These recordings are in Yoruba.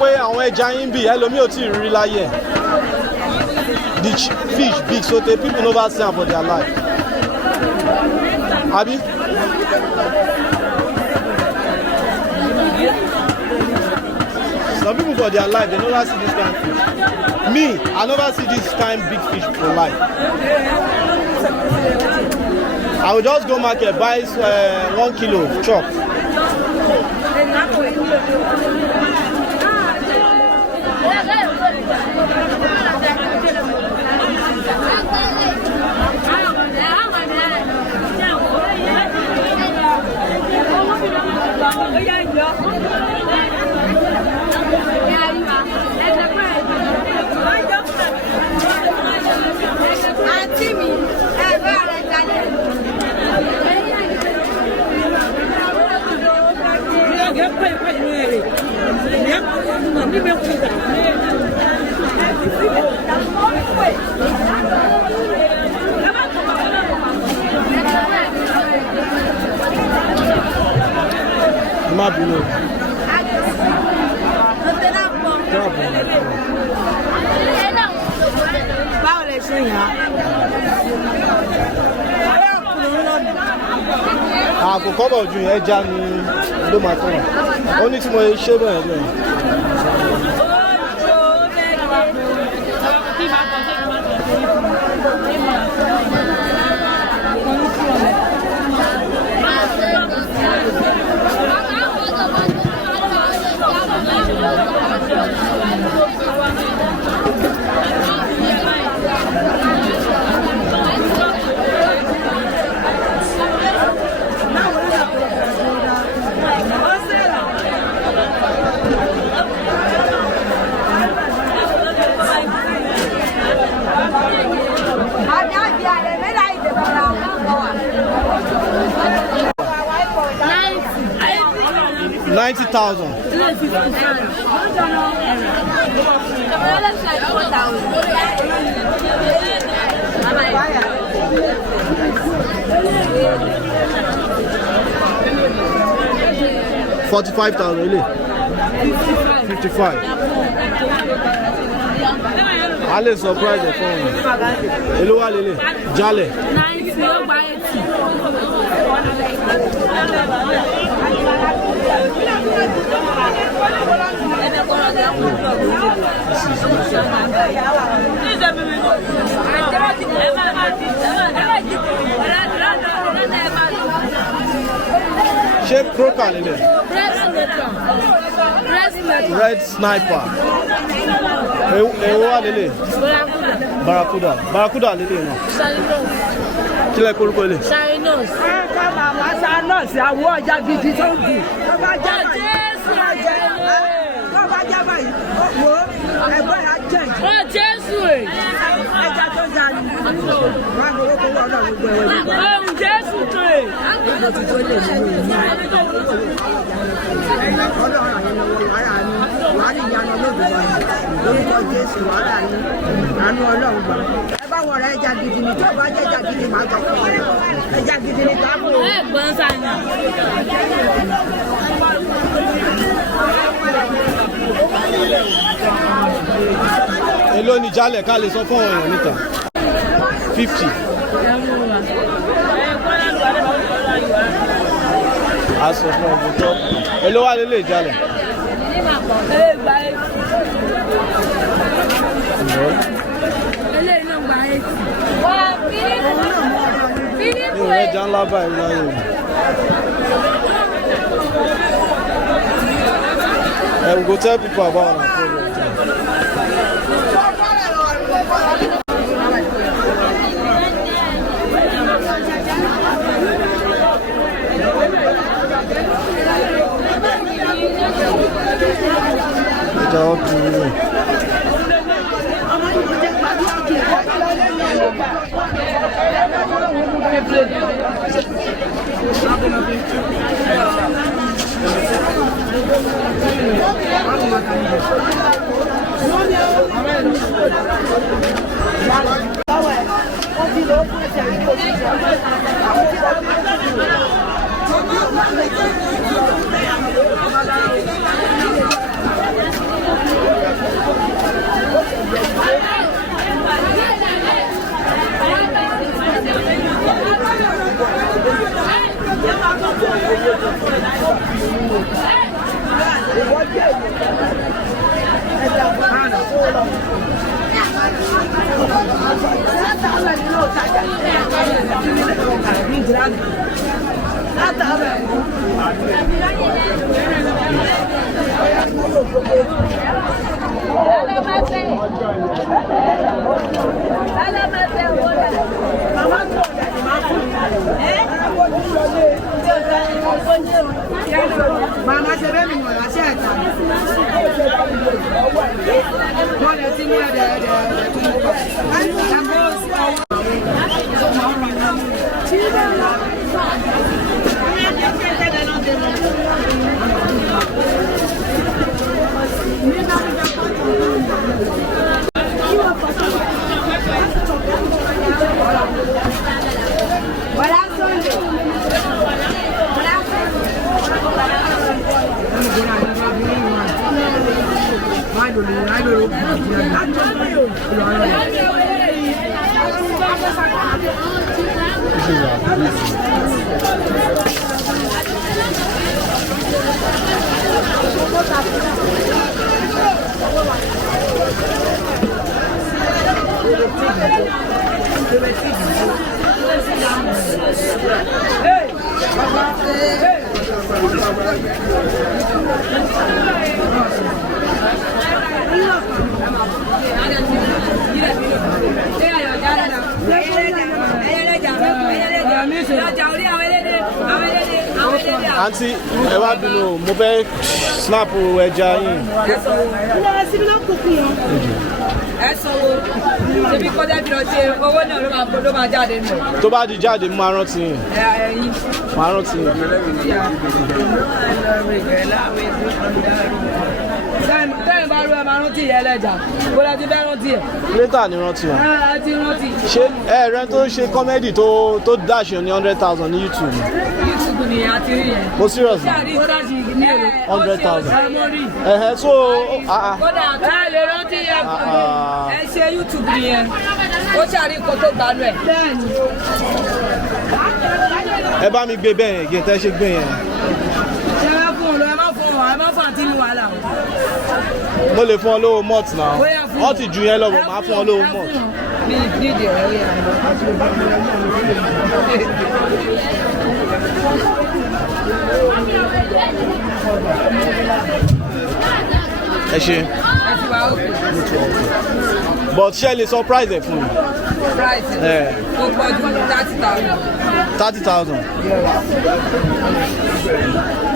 pé àwọn ẹja yín bì ẹlòmíì ò tí ì rí láyé. The fish big so the people never see am for their life. Abi? Some people for their life they never see this kind of fish. Me, I never see this kind big fish for life. I will just go market buy 1 kilo chop. Má bínú. Báwo lè ṣe yàn? Àkókò bọ̀ ju ẹja ni ló máa tọ̀. Ó ní tí mo ṣe bẹ́ẹ̀ bẹ́ẹ̀. $90,000. $45,000 really? 55. Ale surprise the phone. Hello, Alele. Jale. 90 over 80. Shape croaker, Lele. Red sniper. Ewa Lele. Barracuda. Barracuda Lele no. Kí lẹ korúkọ Lele? Sharinos. Màmá Sharinos àwọ̀ ọjà gidi tó ń dùn. Bàbá jẹ́ báyìí. Wo ẹgbẹ́ ya jẹ́. Ó Jésù ẹ̀. Ẹja tó jà ní. Wọ́n á gbowó kó wọ́n náà gbogbo ẹ̀wọ̀n. Ohun Jésù kan ẹ̀. Mo ti tó lè mú ìlú. Ọlọ́run àyẹ̀lọ́wọ́ wàrà ni wàá ní ìyanu lóògùn wa. Lórúkọ Jésù wàrà ni àánú Ọlọ́run gbà. Ẹ bá wọ̀rọ̀ ẹja gidi ni tó bá jẹ́ ẹja gidi máa jọ fún ọ. Ẹja gidi ni ká fún ọ. Ẹ̀gbọ́n sani. Èló ni jálẹ̀ ká lè sọ fún ọ̀rọ̀ níta? 50. A sọ fún ọ̀gbọ̀n tó. Èló wà lè jálẹ̀? Ìwé ẹja ńlá báyìí láyé o. We go tell people about our program. Mama se ve mi mo la se ta. Mo le ti ni de. Auntie, ẹ wá bínú, mo fẹ́ snap ẹja yín. Ẹ sanwó ṣebí kọjá bí lọ ṣe owó náà ló máa jáde nù. Tó bá di jáde mo máa rántí yín. Ẹyin. Máa rántí yín. Tẹ́yìn bá rú ẹ máa rántí ìyá ẹlẹ́jà. Bó la ti fẹ́ rántí ẹ̀. Later ni rántí wọn. Ẹ ti rántí. Ṣé ẹ̀rẹ́ tó ṣe kọ́mẹ́dì tó dash ní 100,000 ní YouTube? YouTube ni a ti rí yẹn. Mo serious ni? Ó dájú ní èrò. 100,000. So Kódà ẹ lè rántí yẹn. Ẹ ṣe YouTube nìyẹn. Ó ṣàrí nǹkan tó gbanú ẹ̀. Bẹ́ẹ̀ni. Ẹ bá mi gbé bẹ́ẹ̀ yẹn, gẹ̀ tẹ́ ṣe gbé yẹn. Ṣé ẹ fún un lọ, ẹ má fún un, ẹ má fún àti inú wàhálà o. Mo lè fún ọ lówó malt náà. Wọ́n ti ju yẹn lọ, máa fún ọ lówó malt. Mi nídìí ẹ̀rọ yẹn. Ẹ ṣe. Ẹ ti wá òkè. But ṣé ẹ lè surprise ẹ fún mi? Price tó pọ̀ ju 30,000. 30,000.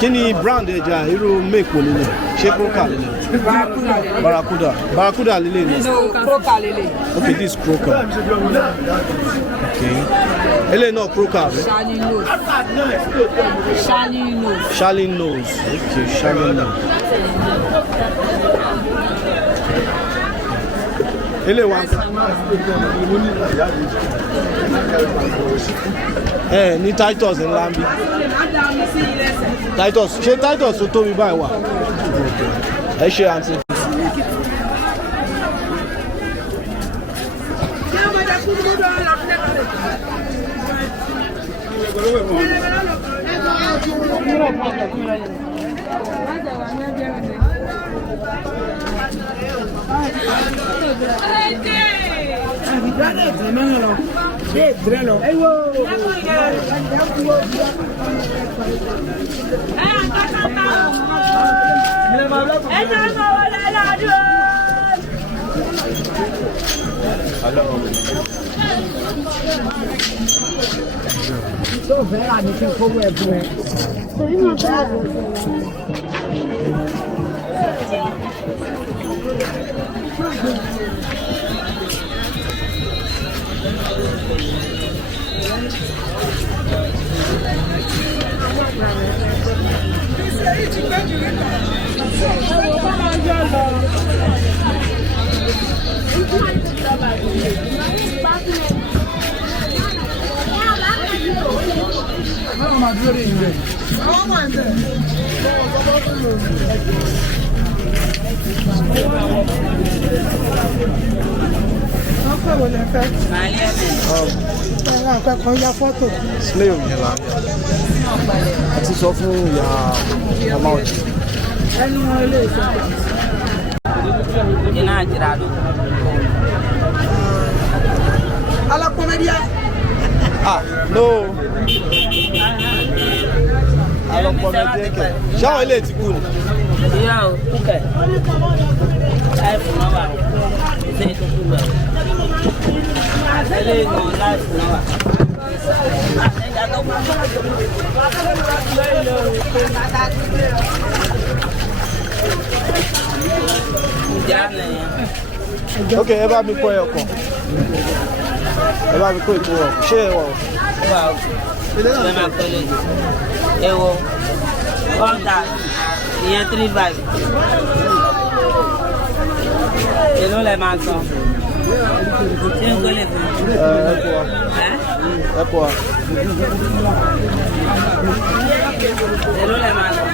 Kí ni brand ẹja irú make wo lélẹ̀? Ṣé croaker lélẹ̀? Barakuda lele. Barakuda. Barakuda lélẹ̀ ni. No, croaker lele. Okay, this is croaker. Okay. Eléyìí náà croaker rẹ̀. Shiny nose. Shiny nose. Charlie nose. Okay, Charlie nose. Eléyìí wá. Ní Titus ńlá ń bí. Titus ṣé Titus tó tóbi báyìí wà? Ẹ ṣe àǹtí. Tó fẹ́ rà ní kí n kówó ẹ̀bùn ẹ̀. Ya fọ́tò. Snail yẹn la. Àti sọ fún ìyá ọmọ ọ̀jẹ̀. Ẹni wọn ilé ìsọ. Iná àjìrà ló. À la comédie. Ah, no. Alors, pour me dire que. Jean, il est cool. Yo, ok. Life now. Say to do well. Ele no life now. Ok, ẹ bá mi kọ́ ẹ̀ ọkọ̀. Ẹ bá mi kọ́ ètò ọkọ̀. Ṣé ẹ wà o? Wow. Ẹ máa kọ́ lè. Ẹ wo. Kọ́ńtà ìyẹn 35. Èló lẹ máa san? Ṣé n kò lè fún mi? Ẹ kọ́ wa. Ẹ kọ́ wa. Èló lẹ máa san?